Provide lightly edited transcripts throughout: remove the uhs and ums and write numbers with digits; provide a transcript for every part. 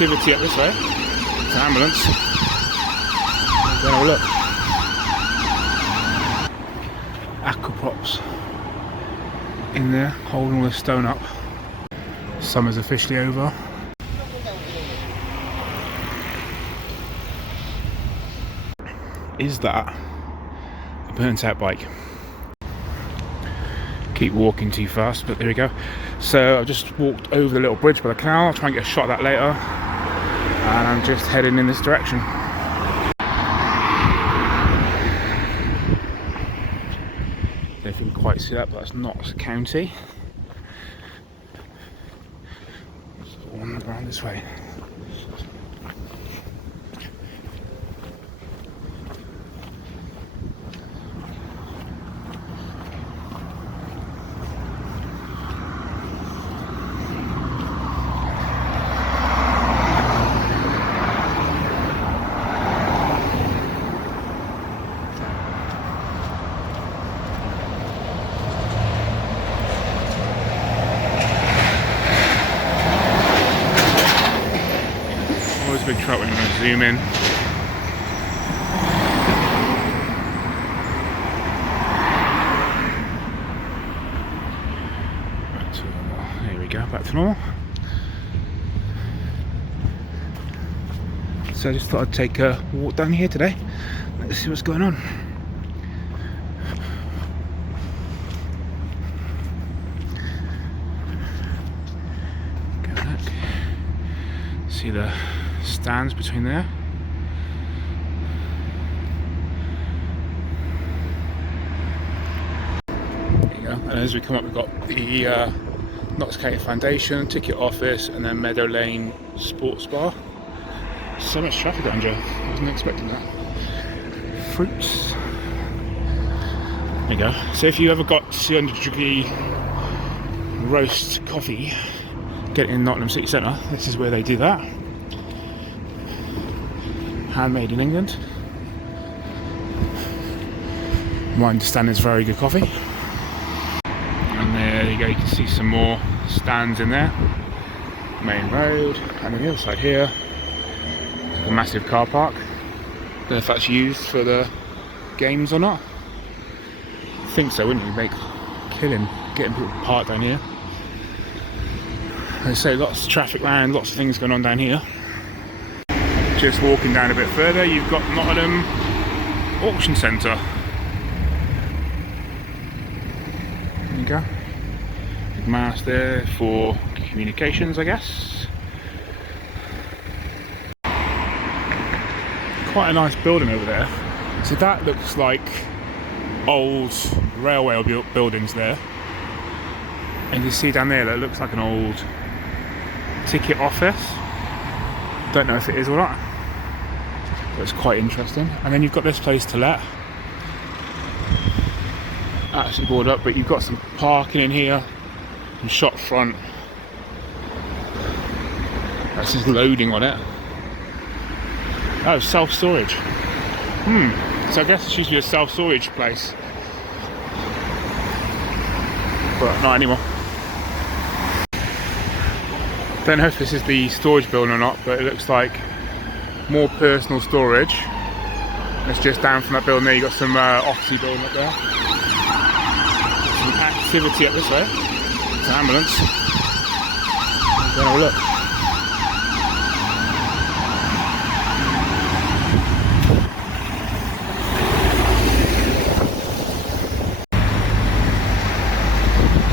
activity up this way. It's an ambulance. Go have a look. Aquaprops in there, holding all the stone up. Summer's officially over. Is that a burnt out bike? Keep walking too fast, but there we go. So I've just walked over the little bridge by the canal. I'll try and get a shot of that later. And I'm just heading in this direction. Don't know if you can quite see that, but that's Notts County. So one around this way. Always a big truck when you want to zoom in. There we go, back to normal. So I just thought I'd take a walk down here today. Let's see what's going on. Go back. See the stands between there. There you go. And as we come up, we've got the Notts County Foundation, ticket office, and then Meadow Lane Sports Bar. So much traffic on Joe. I wasn't expecting that. Fruits. There you go. So if you ever got 200-degree roast coffee, get it in Nottingham City Centre. This is where they do that. Handmade in England. My understanding is very good coffee. And there you go, you can see some more stands in there. Main road, and on the other side here, a massive car park. Don't know if that's used for the games or not. I think so, wouldn't you? Make killing getting people parked down here. As I say, lots of traffic around, lots of things going on down here. Just walking down a bit further, you've got Nottingham Auction Centre. There you go. Big mast there for communications, I guess. Quite a nice building over there. So that looks like old railway buildings there. And you see down there that looks like an old ticket office. Don't know if it is or not. But it's quite interesting. And then you've got this place to let. Actually boarded up, but you've got some parking in here. And shop front. That's just loading on it. Oh, self-storage. So I guess it's usually a self-storage place. But not anymore. Don't know if this is the storage building or not, but it looks like more personal storage. It's just down from that building there. You've got some officey building up there. Some activity up this way. It's an ambulance. Go have a look.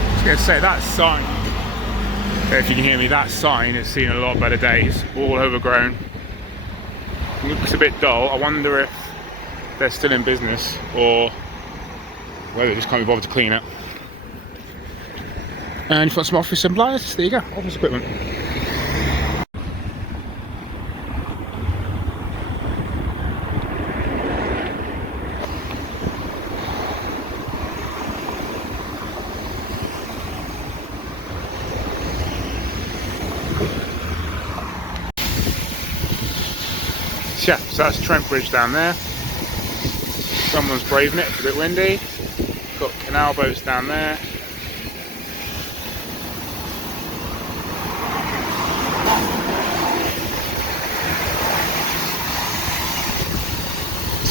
I was going to say, that sign, if you can hear me, that sign has seen a lot better days. All overgrown. It looks a bit dull. I wonder if they're still in business or whether they just can't be bothered to clean it. And you've got some office supplies. There you go, office equipment. Yeah, so that's Trent Bridge down there. Someone's braving it, it's a bit windy. Got canal boats down there.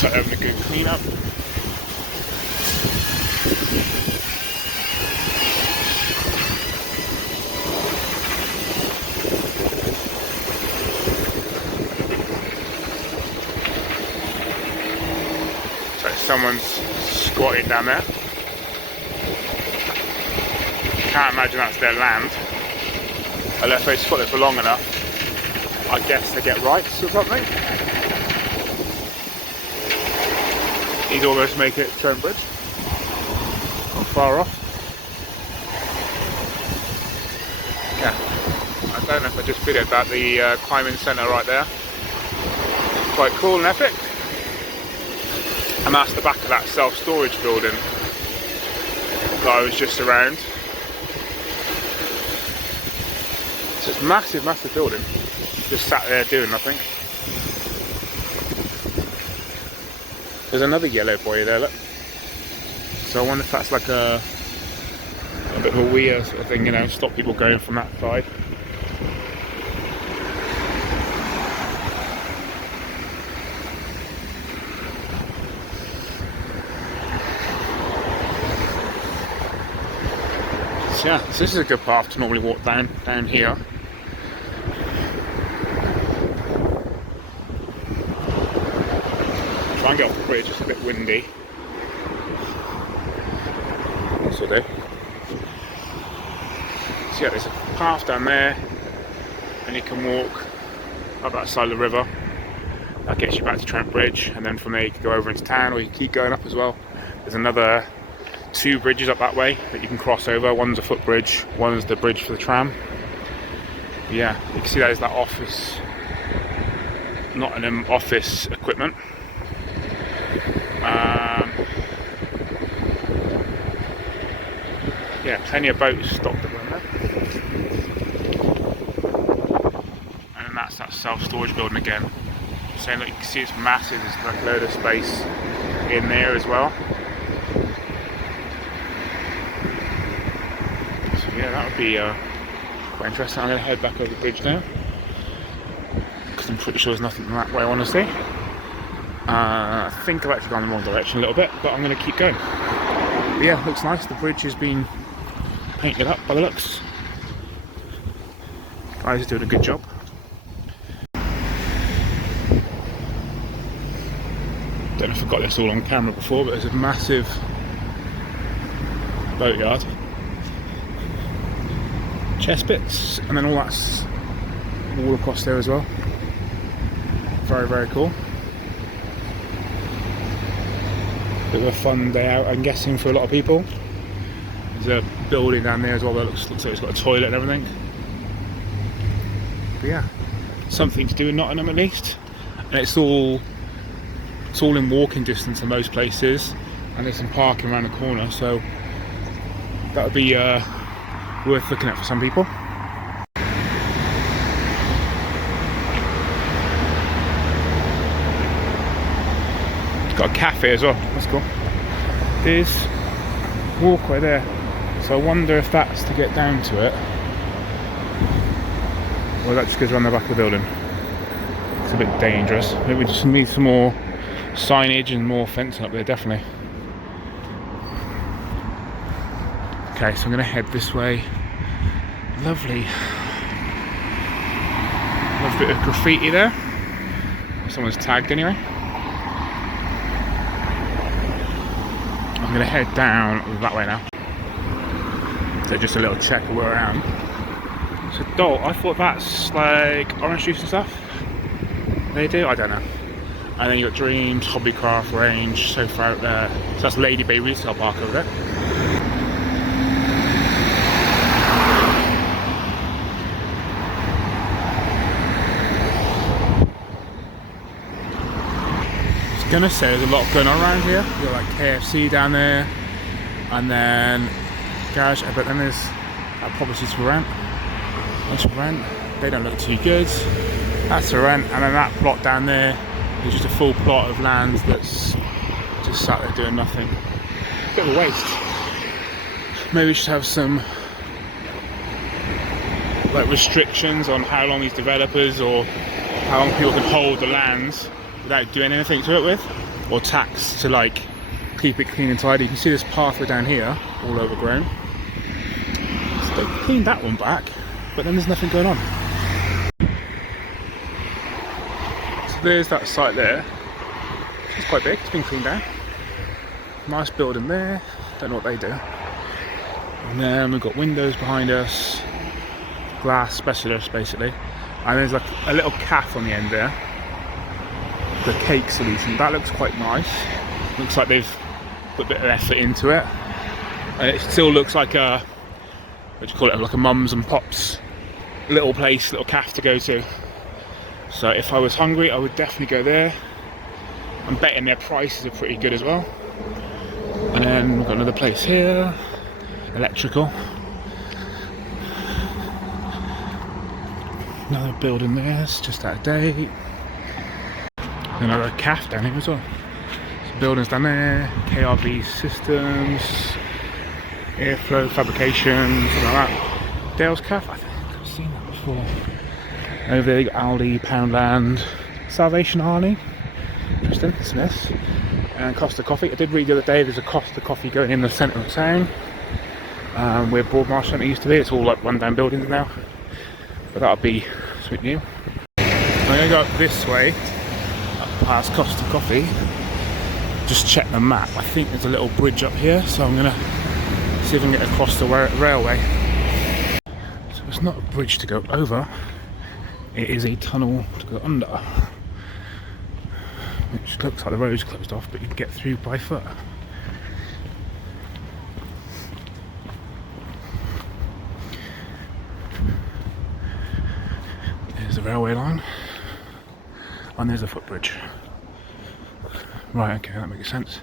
looks like they're having a good clean up. So someone's squatting down there. Can't imagine that's their land. Unless they squat it for long enough. I guess they get rights or something. He'd almost make it to Trent Bridge. Not far off. Yeah. I don't know if I just videoed that, the climbing centre right there. Quite cool and epic. And that's the back of that self-storage building that I was just around. So it's massive, massive building. Just sat there doing nothing. There's another yellow buoy there, look. So I wonder if that's like a bit of a weir sort of thing, you know, stop people going from that side. So yeah, so this is a good path to normally walk down here. Try and get off the bridge, it's a bit windy. This will do. So yeah, there's a path down there, and you can walk up that side of the river. That gets you back to Trent Bridge, and then from there you can go over into town, or you can keep going up as well. There's another 2 bridges up that way that you can cross over. One's a footbridge, one's the bridge for the tram. But yeah, you can see that is that office, Nottingham office equipment. Yeah, plenty of boats stocked around there. And then that's that self-storage building again. So look, you can see it's massive, there's like a load of space in there as well. So yeah, that would be quite interesting. I'm going to head back over the bridge now, because I'm pretty sure there's nothing that way, honestly. I think I've actually gone in the wrong direction a little bit, but I'm going to keep going. But yeah, looks nice. The bridge has been painted up by the looks. Guys are doing a good job. Don't know if I got this all on camera before, but there's a massive boatyard. Chest bits, and then all that's all across there as well. Very, very cool. Bit of a fun day out, I'm guessing, for a lot of people. There's a building down there as well that looks like it's got a toilet and everything. But yeah, something to do in Nottingham at least. And it's all in walking distance in most places, and there's some parking around the corner, so that would be worth looking at for some people. Got a cafe as well, that's cool. There's a walkway there, so I wonder if that's to get down to it, or that just goes around the back of the building. It's a bit dangerous. Maybe we just need some more signage and more fencing up there, definitely. Okay, so I'm going to head this way. Lovely. Love a bit of graffiti there. Someone's tagged anyway. I'm going to head down that way now. So just a little check of where I am. So Dole, I thought that's like orange juice and stuff. They do? I don't know. And then you got Dreams, Hobbycraft Range, so far out there. So that's Lady Bay Retail Park over there. I was gonna say there's a lot going on around here. You've got like KFC down there, and then garage, but then there's that property to rent. That's for rent. They don't look too good. That's a rent, and then that plot down there is just a full plot of land that's just sat there doing nothing. Bit of a waste. Maybe we should have some like restrictions on how long these developers or how long people can hold the lands without doing anything to it with, or taxed to like keep it clean and tidy. You can see this pathway down here, all overgrown. So they cleaned that one back, but then there's nothing going on. So there's that site there. It's quite big, it's been cleaned down. Nice building there, don't know what they do. And then we've got windows behind us, glass specialist basically. And there's like a little calf on the end there. The cake solution, that looks quite nice. Looks like they've put a bit of effort into it. And it still looks like a, what do you call it, like a mums and pops little place, little calf to go to. So if I was hungry, I would definitely go there. I'm betting their prices are pretty good as well. And then we've got another place here, electrical. Another building there, it's just out of date. Another calf down here as well. Some buildings down there, KRV systems, airflow fabrications, something like that. Dale's calf, I think I've seen that before. Over there you got Aldi, Poundland, Salvation Army, interesting, Smiths, and Costa Coffee. I did read the other day there's a Costa Coffee going in the centre of town, where Broadmarsh Centre used to be. It's all like run-down buildings now, but that'll be sweet new. I'm going to go up this way, up past Costa Coffee, just check the map. I think there's a little bridge up here, so I'm going to see if I can get across the railway. So it's not a bridge to go over, it is a tunnel to go under, which looks like the road's closed off, but you can get through by foot. There's the railway line, and there's a footbridge. Right, okay, that makes sense.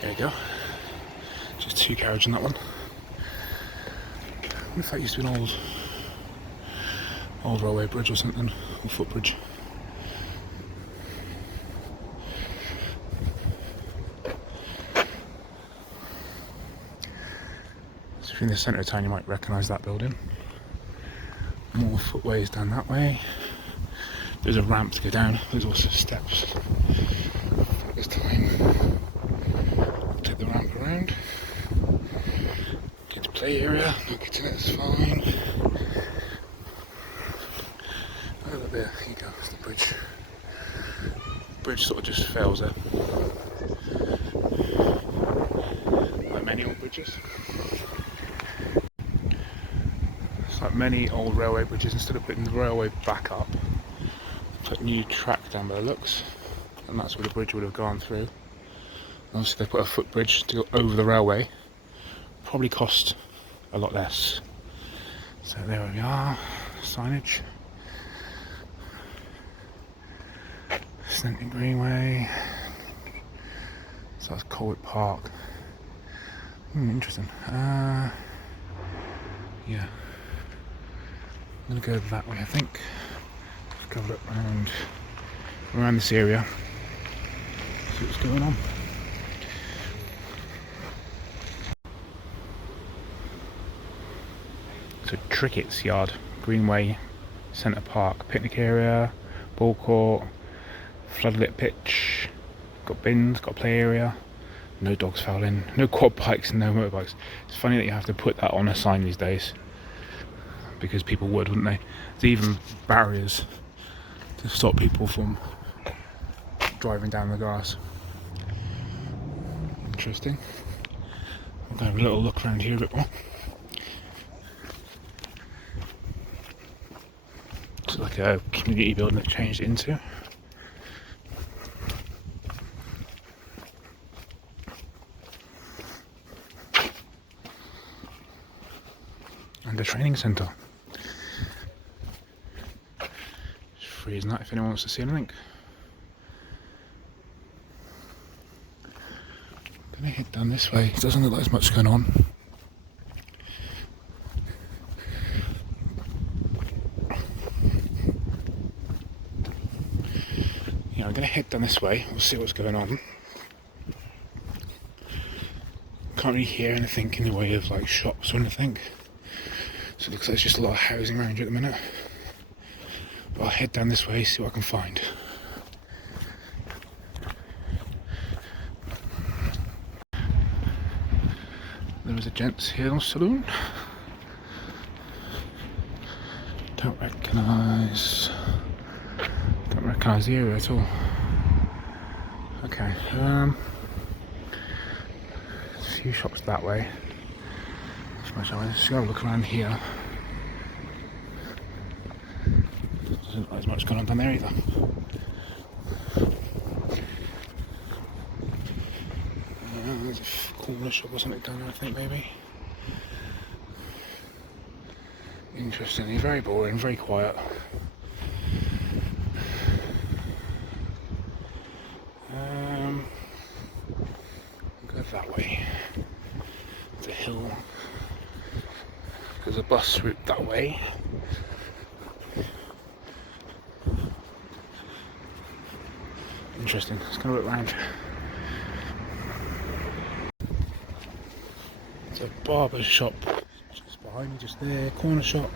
There you go. Just two carriage in that one. I wonder if that used to be an old railway bridge or something, or footbridge. So if you're in the centre of town you might recognise that building. More footways down that way. There's a ramp to go down, there's also steps. This time take the ramp around. Get to play area, no kitchenette, it's fine. Oh look there, here you go, it's the bridge. Bridge sort of just fails there. Like many old bridges. It's like many old railway bridges, instead of putting the railway back up, put new track down by the looks, and that's where the bridge would have gone through. Obviously they put a footbridge to go over the railway, probably cost a lot less. So there we are, signage. Sneinton Greenway. So that's Colwick Park. Interesting. Yeah. I'm gonna go that way, I think. Let's go look around this area. See what's going on. So Trickett's Yard, Greenway, Centre Park, picnic area, ball court, floodlit pitch, got bins, got play area, no dogs fouling, no quad bikes and no motorbikes. It's funny that you have to put that on a sign these days, because people would, wouldn't they? There's even barriers to stop people from driving down the grass. Interesting. We'll have a little look around here a bit more. It's like a community building that changed it into. And a training centre. It's free, isn't that, if anyone wants to see anything? Gonna head down this way. It doesn't look like there's much going on. Yeah, I'm gonna head down this way. We'll see what's going on. can't really hear anything in the way of like shops or anything. So it looks like there's just a lot of housing around here at the minute. But I'll head down this way, see what I can find. There is a gents hair saloon. Don't recognise the area at all. Okay, there's a few shops that way. Let's just go have a look around here. Doesn't look like there's much going on down there either. There's a corner shop or something down there, I think, maybe. Interestingly, very boring, very quiet. Go that way. It's a hill. There's a bus route that way. Interesting. Let's go look around. It's a barber shop just behind me, just there. Corner shop.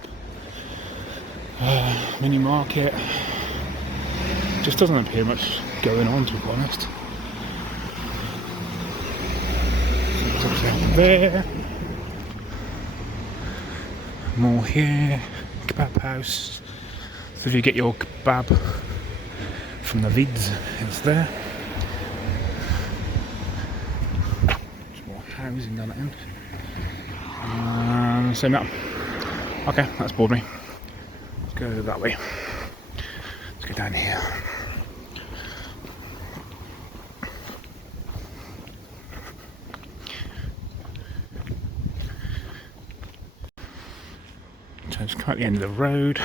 Mini market. Just doesn't appear much going on, to be honest. There. More here. Kebab house. So if you get your kebab from the vids, it's there. There's more housing down that end. So no. Okay, that's bored me. Let's go that way. Let's go down here. So it's quite the end of the road.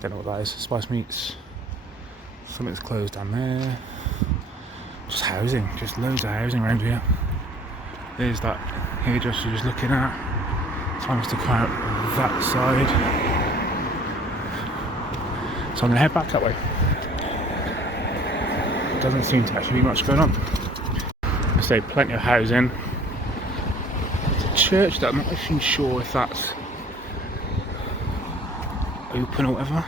Don't know what that is. Spice Meats. Something's closed down there. Just housing. Just loads of housing around here. There's that hairdresser just looking at. Time to come out that side. So I'm going to head back that way. Doesn't seem to actually be much going on. I say plenty of housing. It's a church that I'm not even sure if that's open or whatever.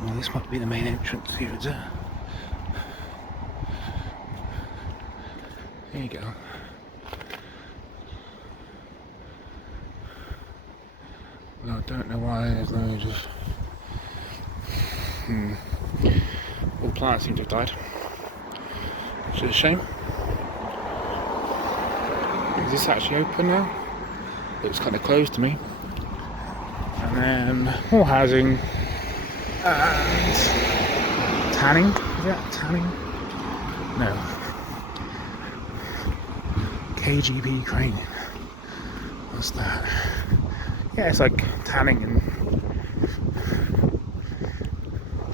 Well, this might be the main entrance here, is it? There you go. Well, I don't know why there's loads of... All the plants seem to have died. Which is a shame. Is this actually open now? Looks kind of closed to me. And then more housing and tanning. Is that tanning? No. KGB crane. What's that? Yeah, it's like tanning and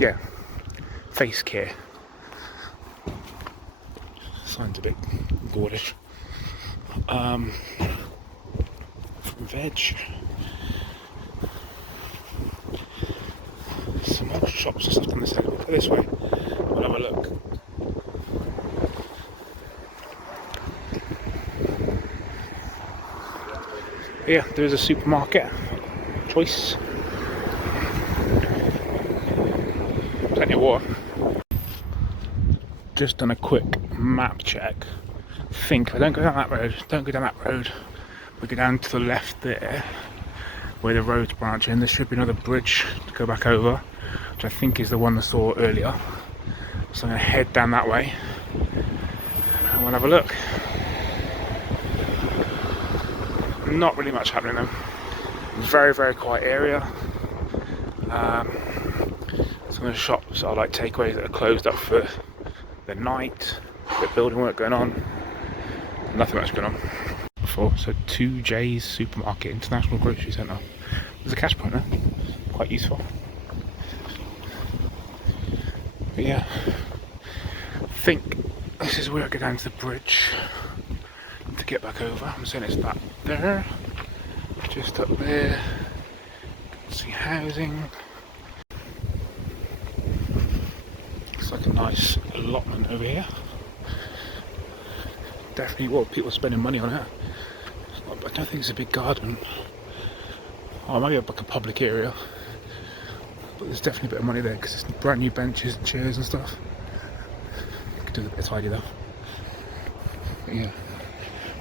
yeah, face care. Sounds a bit gordish. Veg. Some more shops and stuff on this side. We'll go this way. We'll have a look. Yeah, there is a supermarket. Choice. Plenty of water. Just done a quick map check. Think, I don't go down that road. Don't go down that road. We go down to the left there, where the roads branch in. There should be another bridge to go back over, which I think is the one I saw earlier. So I'm going to head down that way and we'll have a look. Not really much happening though. Very, very quiet area. Some of the shops are like takeaways that are closed up for the night. A bit of building work going on. Nothing much going on. So 2J's Supermarket, International Grocery Centre. There's a cash point there. Quite useful. But yeah, I think this is where I go down to the bridge to get back over. I'm saying it's that there. Just up there. See housing. Looks like a nice allotment over here. Definitely, well, people are spending money on it. I don't think it's a big garden. Oh, it might be like a public area. But there's definitely a bit of money there because there's brand new benches and chairs and stuff. You could do a bit of tidy though. But yeah,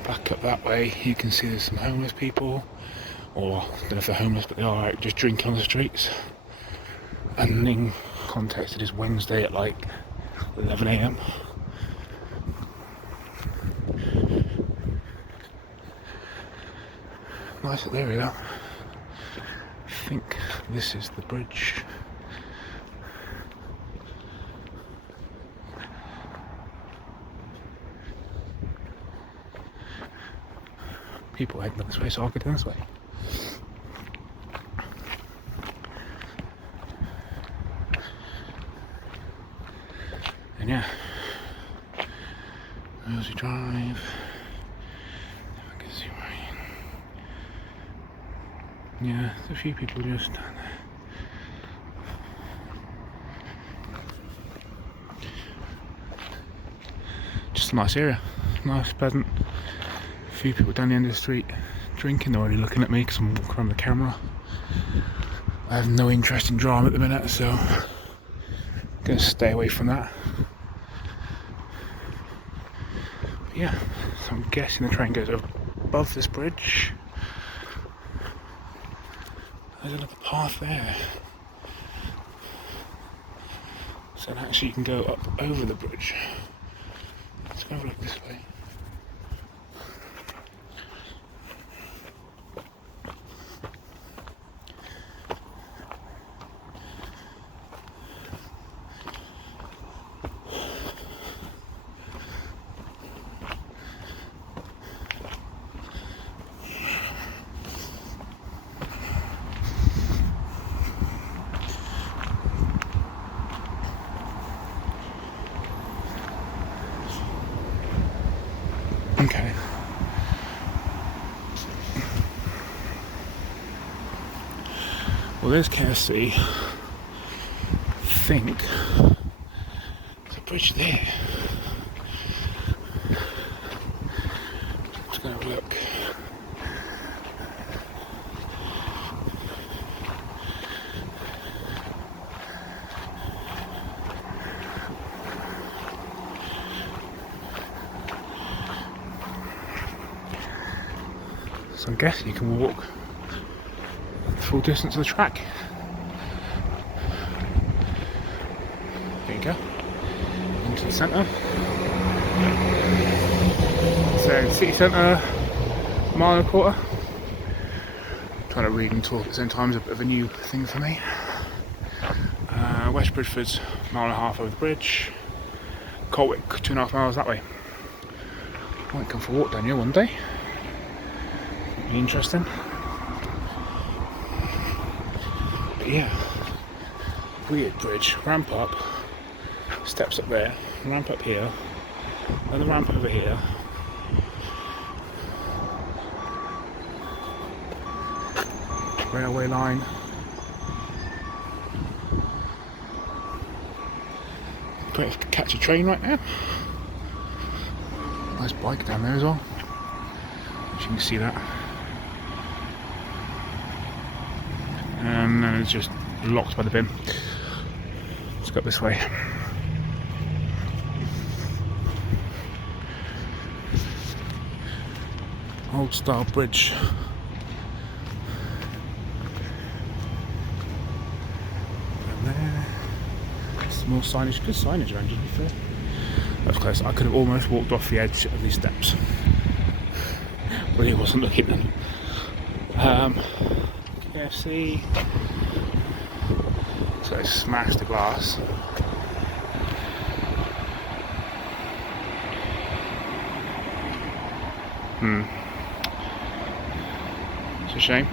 back up that way you can see there's some homeless people. Or, I don't know if they're homeless, but they are out just drinking on the streets. And in context, it is Wednesday at like 11 AM. Nice little area. I think this is the bridge. People heading this way, so I'll go down this way. And yeah, Mersey Drive. I can see right. Yeah, there's a few people just down there. Just a nice area, nice, pleasant. A few people down the end of the street drinking. They're already looking at me because I'm walking around the camera. I have no interest in drama at the minute, so I'm going to stay away from that. But yeah, so I'm guessing the train goes above this bridge. There's another path there. So actually you can go up over the bridge. Let's go have a look this way. Okay. Well, there's KFC. I think there's a bridge there. Let's go have a look. So I'm guessing you can walk the full distance of the track. There you go. Into the centre. So city centre, mile and a quarter. Trying to read and talk at the same time is a bit of a new thing for me. West Bridgeford's mile and a half over the bridge. Colwick 2.5 miles that way. Might come for a walk down here one day. Be interesting. But yeah, weird bridge. Ramp up, steps up there, ramp up here, another ramp over here. Railway line. Great to catch a train right now. Nice bike down there as well. As you can see that. And then it's just locked by the bin. Let's go up this way. Old style bridge. And there. Some more signage. Good signage around, to be fair. That was close. I could have almost walked off the edge of these steps. Really wasn't looking then. KFC. So I smashed the glass. It's a shame.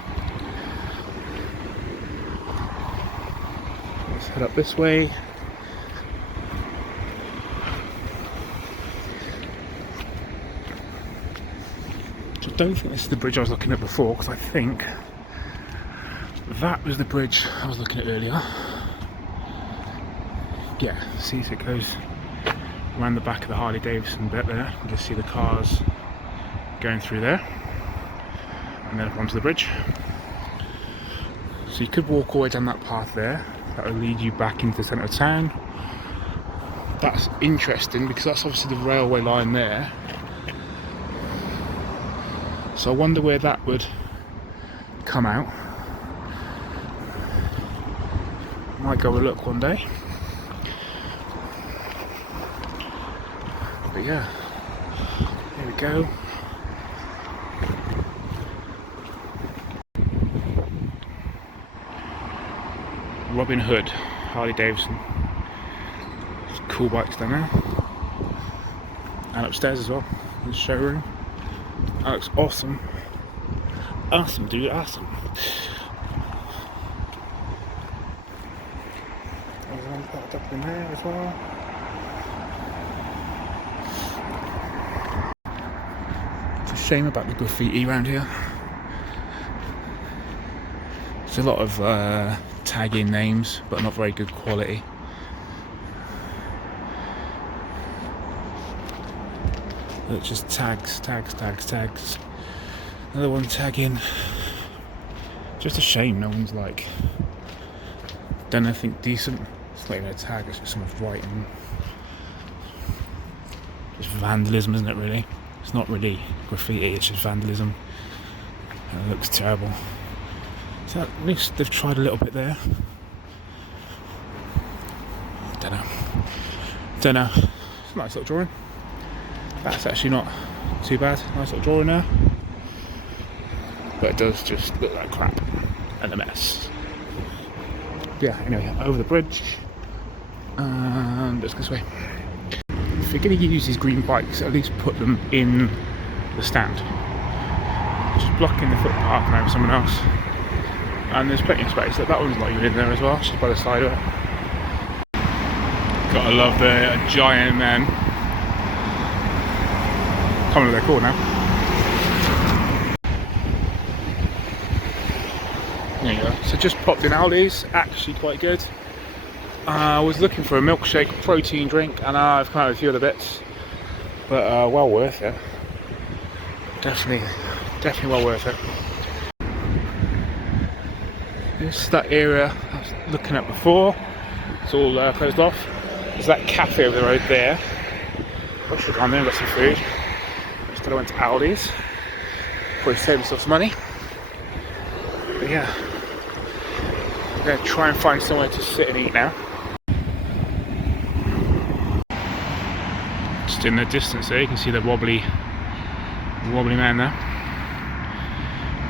Let's head up this way. I don't think this is the bridge I was looking at before, because I think that was the bridge I was looking at earlier. yeah, see if it goes around the back of the Harley Davidson bit there. You can just see the cars going through there, and then up onto the bridge. So you could walk all the way down that path there. That will lead you back into the centre of town. That's interesting because that's obviously the railway line there. So I wonder where that would come out. Might go a look one day. But yeah, here we go. Robin Hood, Harley Davidson. There's cool bikes down there. And upstairs as well, in the showroom. That looks awesome. Awesome, dude, awesome. There's one parked up in there as well. It's a shame about the graffiti around here. There's a lot of tagging names, but not very good quality. It's just tags. Another one tagging. Just a shame no one's like done anything decent. It's not even a tag, it's just someone's writing. Just vandalism, isn't it really? It's not really graffiti, it's just vandalism. And it looks terrible. So at least they've tried a little bit there. Don't know. It's a nice little drawing. That's actually not too bad. Nice little drawing there. But it does just look like crap and a mess. Yeah, anyway, over the bridge. And let's go this way. If you're going to use these green bikes, at least put them in the stand. Just blocking the footpath now for someone else. And there's plenty of space. That one's not even in there as well, just by the side of it. Gotta love the giant man. Can't remember what they're called now. There you go. So just popped in Aldi's, actually quite good. I was looking for a milkshake protein drink, and I've come out with a few other bits, but well worth it. Definitely well worth it. This is that area I was looking at before. It's all closed off. There's that cafe over the road there. I should have gone there and got some food. Instead I went to Aldi's. Probably saved myself some money. But yeah, I'm going to try and find somewhere to sit and eat now. Just in the distance there, you can see the wobbly man there.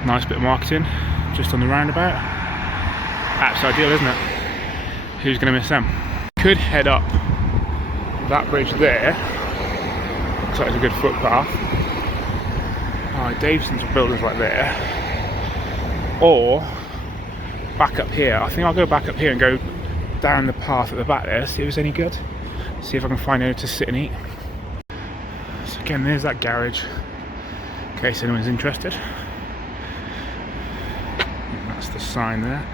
Nice bit of marketing, just on the roundabout. That's ideal, isn't it? Who's going to miss them? Could head up that bridge there. Looks like it's a good footpath. Davidson's buildings right there. Or back up here. I think I'll go back up here and go down the path at the back there, see if it's any good. See if I can find anywhere to sit and eat. So again, there's that garage, in case anyone's interested. And that's the sign there.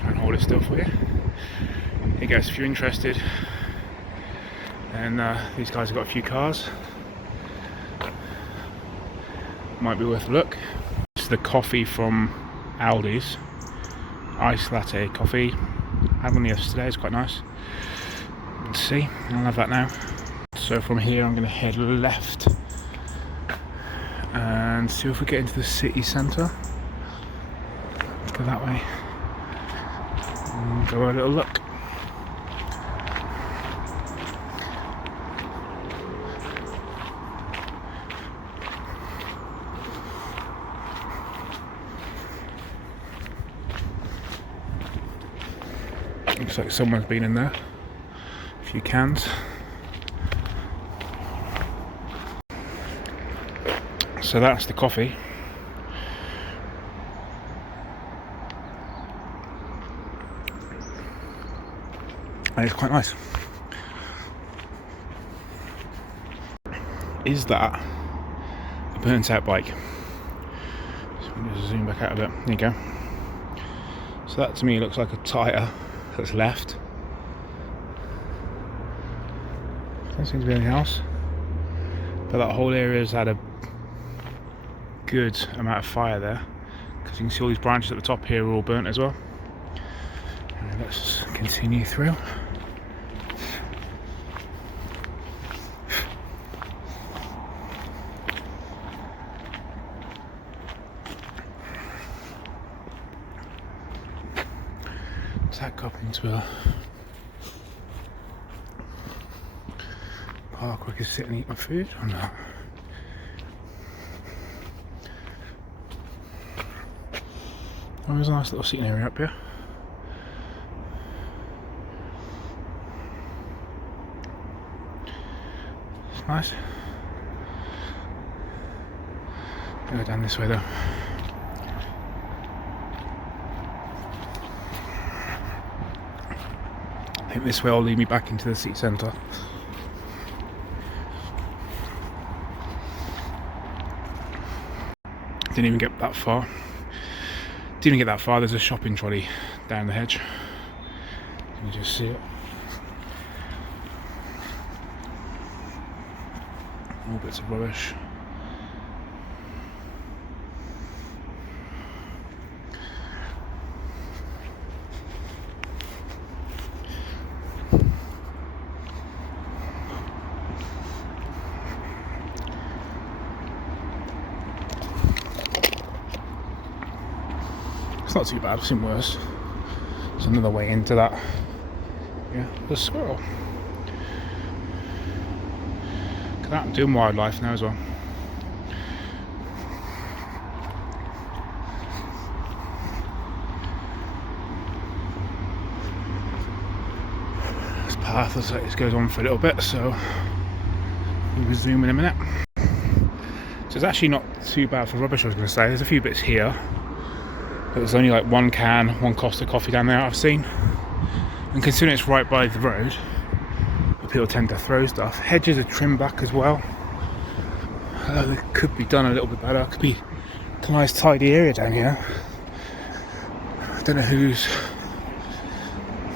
Try and hold it still for you. Hey guys, if you're interested, and these guys have got a few cars. Might be worth a look. This is the coffee from Aldi's. Iced latte coffee. I had one yesterday, it's quite nice. Let's see, I'll have that now. So from here I'm going to head left and see if we get into the city centre. Let's go that way and go a little look. Looks like someone's been in there. A few cans. So that's the coffee. And it's quite nice. Is that a burnt out bike? Just zoom back out a bit. There you go. So that to me looks like a tyre that's left. Doesn't seem to be anything else. But that whole area has had a good amount of fire there, because you can see all these branches at the top here are all burnt as well. And let's continue through. Tack up into a park where I can sit and eat my food or not. Oh, there's a nice little seating area up here. It's nice. Go down this way though. I think this way will lead me back into the city centre. Didn't even get that far. There's a shopping trolley down the hedge. You can just see it. All bits of rubbish. It's not too bad, I've seen worse. There's another way into that. Yeah, the squirrel. Look at that, I'm doing wildlife now as well. This path looks like it goes on for a little bit, so we'll resume in a minute. So it's actually not too bad for rubbish, I was going to say. There's a few bits here. There's only like one Costa coffee down there I've seen, and considering it's right by the road, people tend to throw stuff. Hedges are trimmed back as well. They could be done a little bit better. Could be a nice tidy area down here. I don't know who's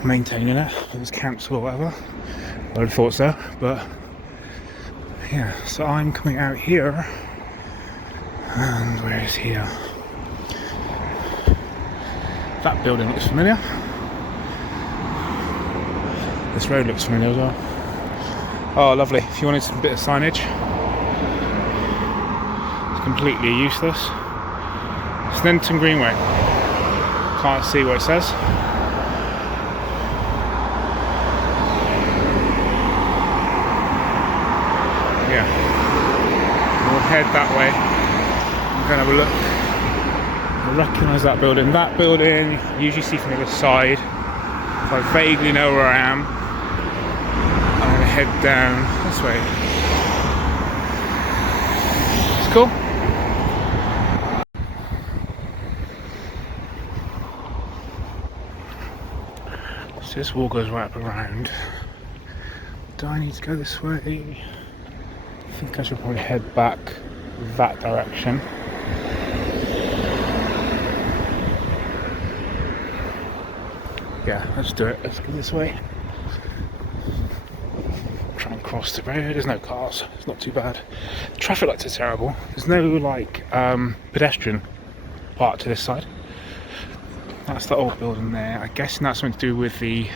maintaining it, whether it's council or whatever. I would have thought so, but yeah. So I'm coming out here, and where is here? That building looks familiar. This road looks familiar as well. Oh, lovely. If you wanted some bit of signage, it's completely useless. Sneinton Greenway. Can't see what it says. Yeah. We'll head that way. I'm going to have a look. I recognise that building. That building you usually see from the other side. So I vaguely know where I am. I'm going to head down this way. It's cool. So this wall goes right up around. Do I need to go this way? I think I should probably head back that direction. Yeah, let's do it. Let's go this way. Try and cross the road. There's no cars. It's not too bad. The traffic lights are terrible. There's no like pedestrian part to this side. That's the old building there. I guess that's something to do with the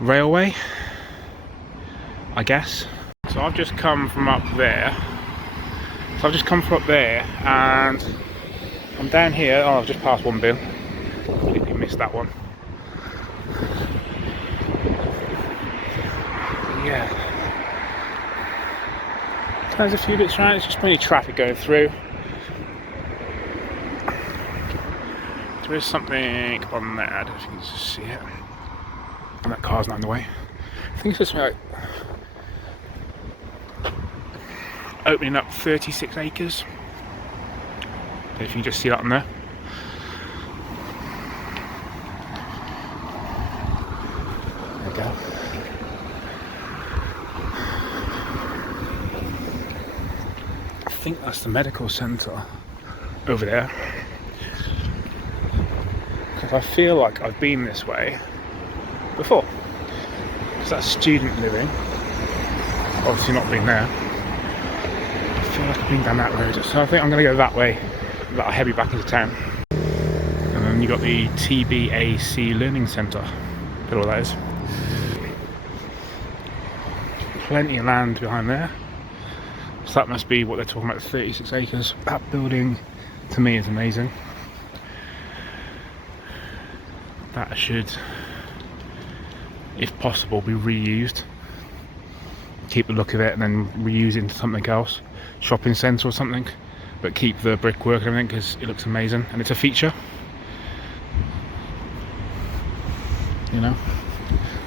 railway. I guess. So I've just come from up there. And I'm down here. Oh, I've just passed one bin. Completely missed that one. Yeah. There's a few bits around, it's just plenty of traffic going through. There is something on there, I don't know if you can just see it. And that car's not in the way. I think it's something like opening up 36 acres. I don't know if you can just see that on there. There we go. I think that's the medical centre. over there, because I feel like I've been this way before, because that's student living. Obviously not been there. I feel like I've been down that road, so I think I'm going to go that way, that I'll head back into town. And then you got the TBAC Learning Centre, bit all that is. Plenty of land behind there, so that must be what they're talking about, 36 acres. That building to me is amazing. That should, if possible, be reused. Keep the look of it and then reuse it into something else, shopping centre or something, but keep the brickwork and everything because it looks amazing and it's a feature. You know,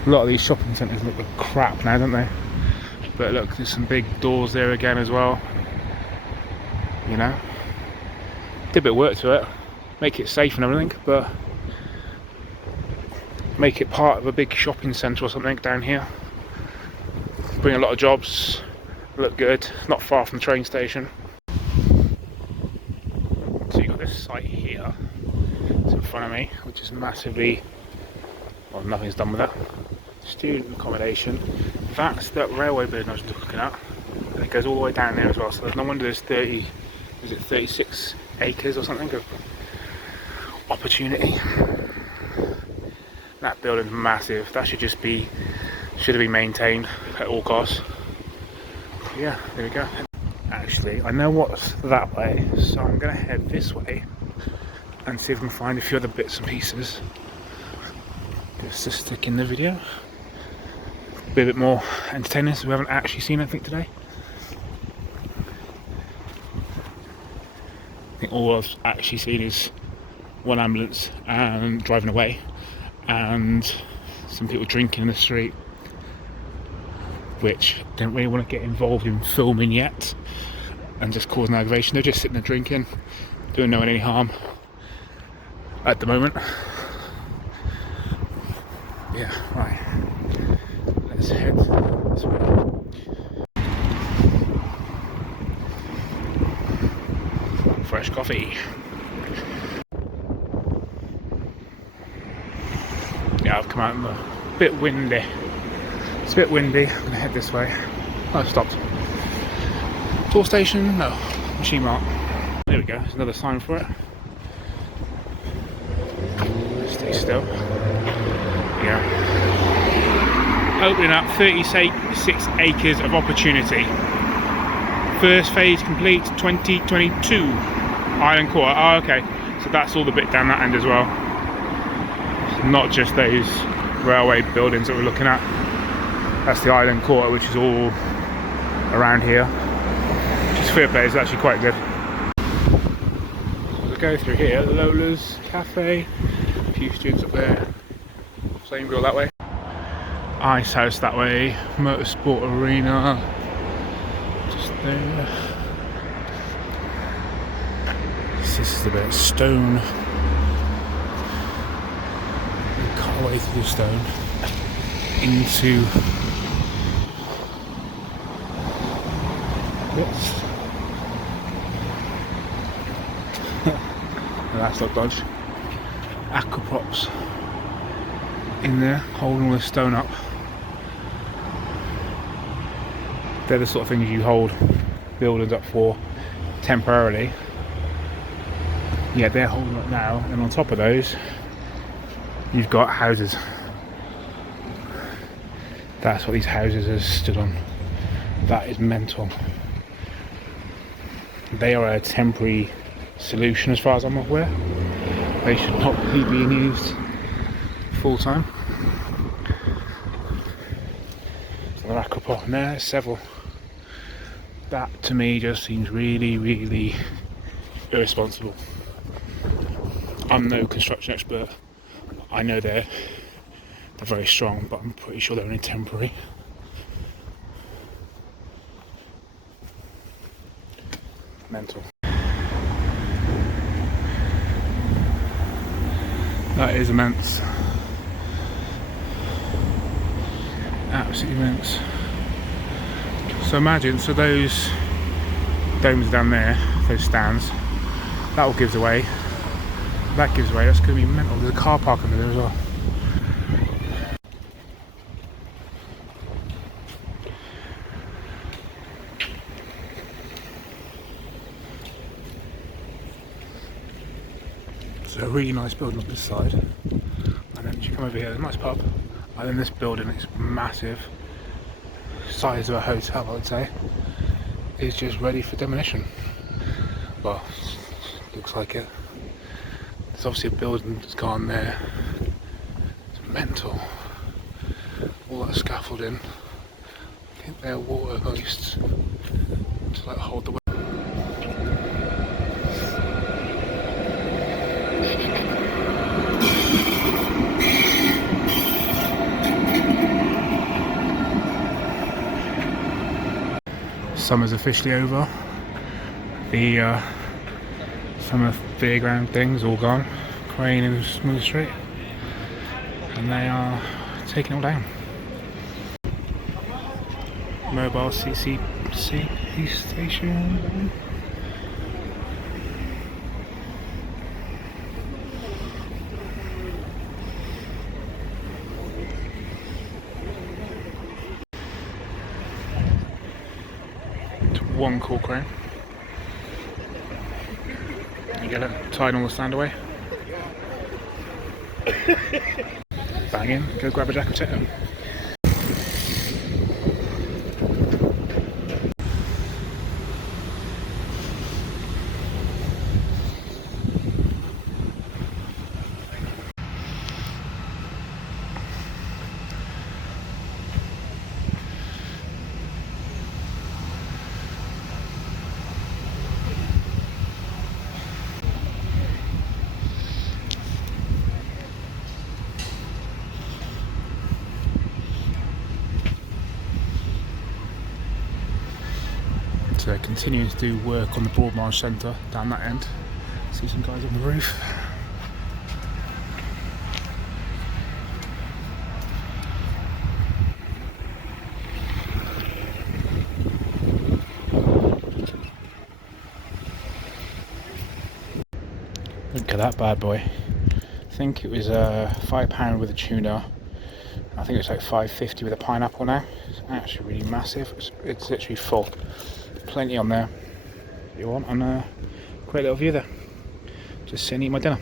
a lot of these shopping centres look like crap now, don't they? But look, there's some big doors there again as well. You know, did a bit of work to it, make it safe and everything, but make it part of a big shopping centre or something down here. Bring a lot of jobs, look good, not far from the train station. So you got this site here, it's in front of me, which is massively, well, nothing's done with that. Student accommodation. That's that railway building I was looking at, and it goes all the way down there as well. So there's no wonder there's 36 acres or something of opportunity. That building's massive. That should have been maintained at all costs. Yeah, there we go. Actually, I know what's that way, so I'm gonna head this way and see if we can find a few other bits and pieces just to stick in the video. Be a bit more entertaining, so we haven't actually seen anything today. I think all I've actually seen is one ambulance and driving away, and some people drinking in the street, which don't really want to get involved in filming yet and just causing aggravation. They're just sitting there drinking, doing no one any harm at the moment. Yeah, right. Let's head this way. Fresh coffee. Yeah, I've come out in a bit windy. It's a bit windy. I'm gonna head this way. Oh, I've stopped. Tool station? No. Machine Mart. There we go. There's another sign for it. Stay still. Yeah. Opening up 36 acres of opportunity. First phase complete 2022. Island Quarter. Oh, okay. So that's all the bit down that end as well. Not just those railway buildings that we're looking at. That's the Island Quarter, which is all around here. Which is fair play, it's actually quite good. We'll go through here. Lola's Cafe. A few students up there. Flame Grill that way. Ice House that way. Motorsport Arena. Just there. This is the bit of stone. Cut away through the stone into bits. And that's not dodge. Aqua props in there, holding all the stone up. They're the sort of things you hold buildings up for temporarily. Yeah, they're holding up now, and on top of those you've got houses. That's what these houses are stood on. That is mental. They are a temporary solution as far as I'm aware. They should not be being used full time. So there aqua pot in there, several. That to me just seems really, really irresponsible. I'm no construction expert. I know they're very strong, but I'm pretty sure they're only temporary. Mental. That is immense. Absolutely immense. So imagine, so those domes down there, those stands, That all gives away. That gives away. That's going to be mental. There's a car park under there as well. So a really nice building up this side, and then you come over here, there's a nice pub, and then this building, it's massive, size of a hotel I would say, is just ready for demolition. Well, looks like it. There's obviously a building that's gone there. It's mental. All that scaffolding. I think they're water posts to like hold the weight. Summer's officially over. The summer fairground thing's all gone. Crane and Smooth Street, and they are taking it all down. Mobile CCC station. One cool crane. You get it, tied all the sand away. Bang in, go grab a jack of potato. So continuing to do work on the Broadmarsh Centre down that end. See some guys on the roof. Look at that bad boy. I think it was £5 with a tuna. I think it's like £5.50 with a pineapple now. It's actually really massive. It's literally full. Plenty on there if you want, and a great little view there. Just sitting eating my dinner.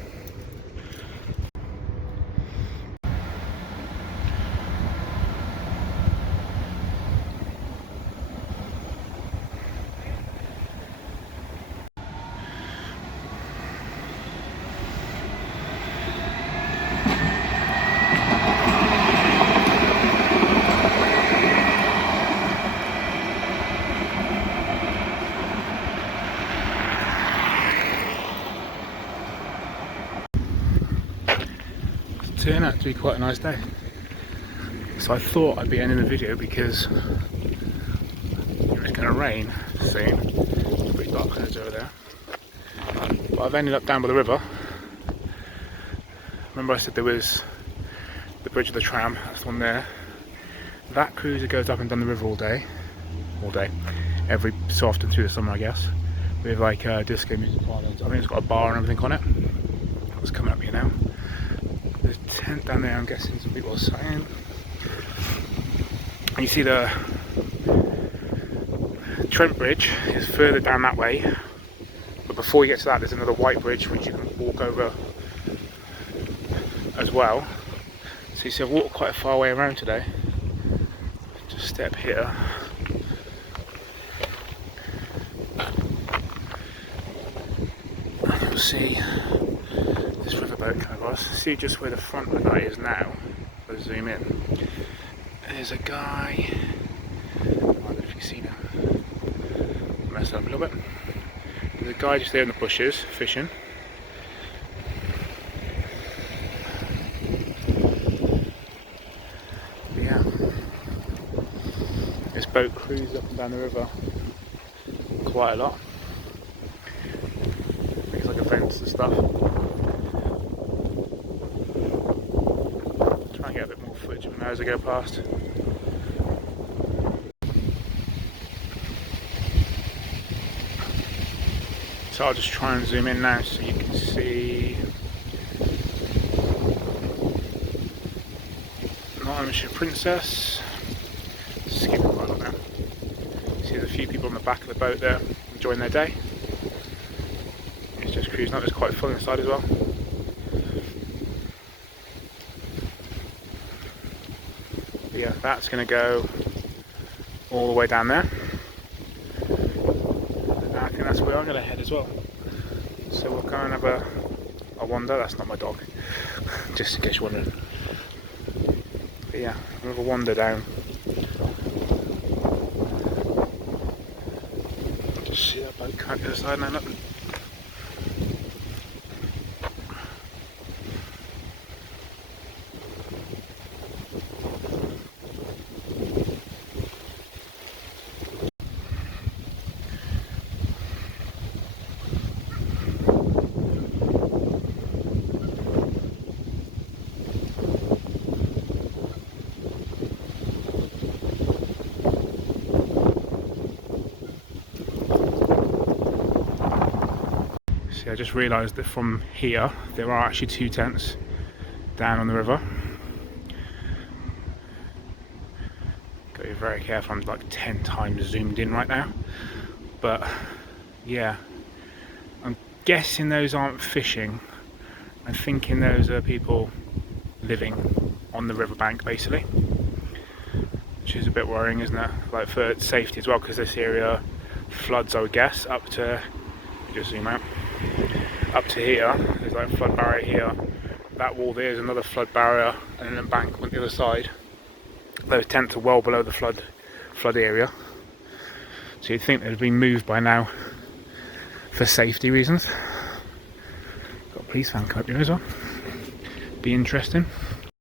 Turned out to be quite a nice day. So I thought I'd be ending the video because it's going to rain soon. It's pretty dark clouds over there. But I've ended up down by the river. Remember I said there was the bridge of the tram, that's the one there. That cruiser goes up and down the river all day, every so often through the summer I guess, with like disco music parlours. I think it's got a bar and everything on it. It's coming up here now. There's a tent down there, I'm guessing some people are staying. And you see the Trent Bridge is further down that way, but before you get to that there's another white bridge which you can walk over as well. So you see I've walked quite a far way around today. Just step here. And you'll see this riverboat kind of us. See just where the front of that is now. I'll zoom in. There's a guy. I don't know if you see him. Messed up a little bit. There's a guy just there in the bushes fishing. But yeah, this boat cruises up and down the river quite a lot. I think it's like events and stuff. Try and get a bit more footage of them as I go past. So I'll just try and zoom in now so you can see Nottinghamshire Princess. Skip it right on there. See there's a few people on the back of the boat there enjoying their day. It's just cruising up, it's quite full inside as well. But yeah, that's going to go all the way down there. And I think that's where I'm going to head as well. So we'll go and have a wander. That's not my dog, just in case you're wondering. But yeah, we'll have a wander down. Just see that boat come out the other side now, look. I just realised that from here there are actually 2 tents down on the river. Got to be very careful, I'm like 10 times zoomed in right now. But yeah, I'm guessing those aren't fishing. I'm thinking those are people living on the riverbank basically, which is a bit worrying, isn't it? Like for safety as well, because this area floods, I would guess, up to, just zoom out, up to here. There's like a flood barrier here. That wall there is another flood barrier and an embankment the other side. Those tents are well below the flood area. So you'd think they'd been moved by now for safety reasons. Got a police van come up here as well. Be interesting.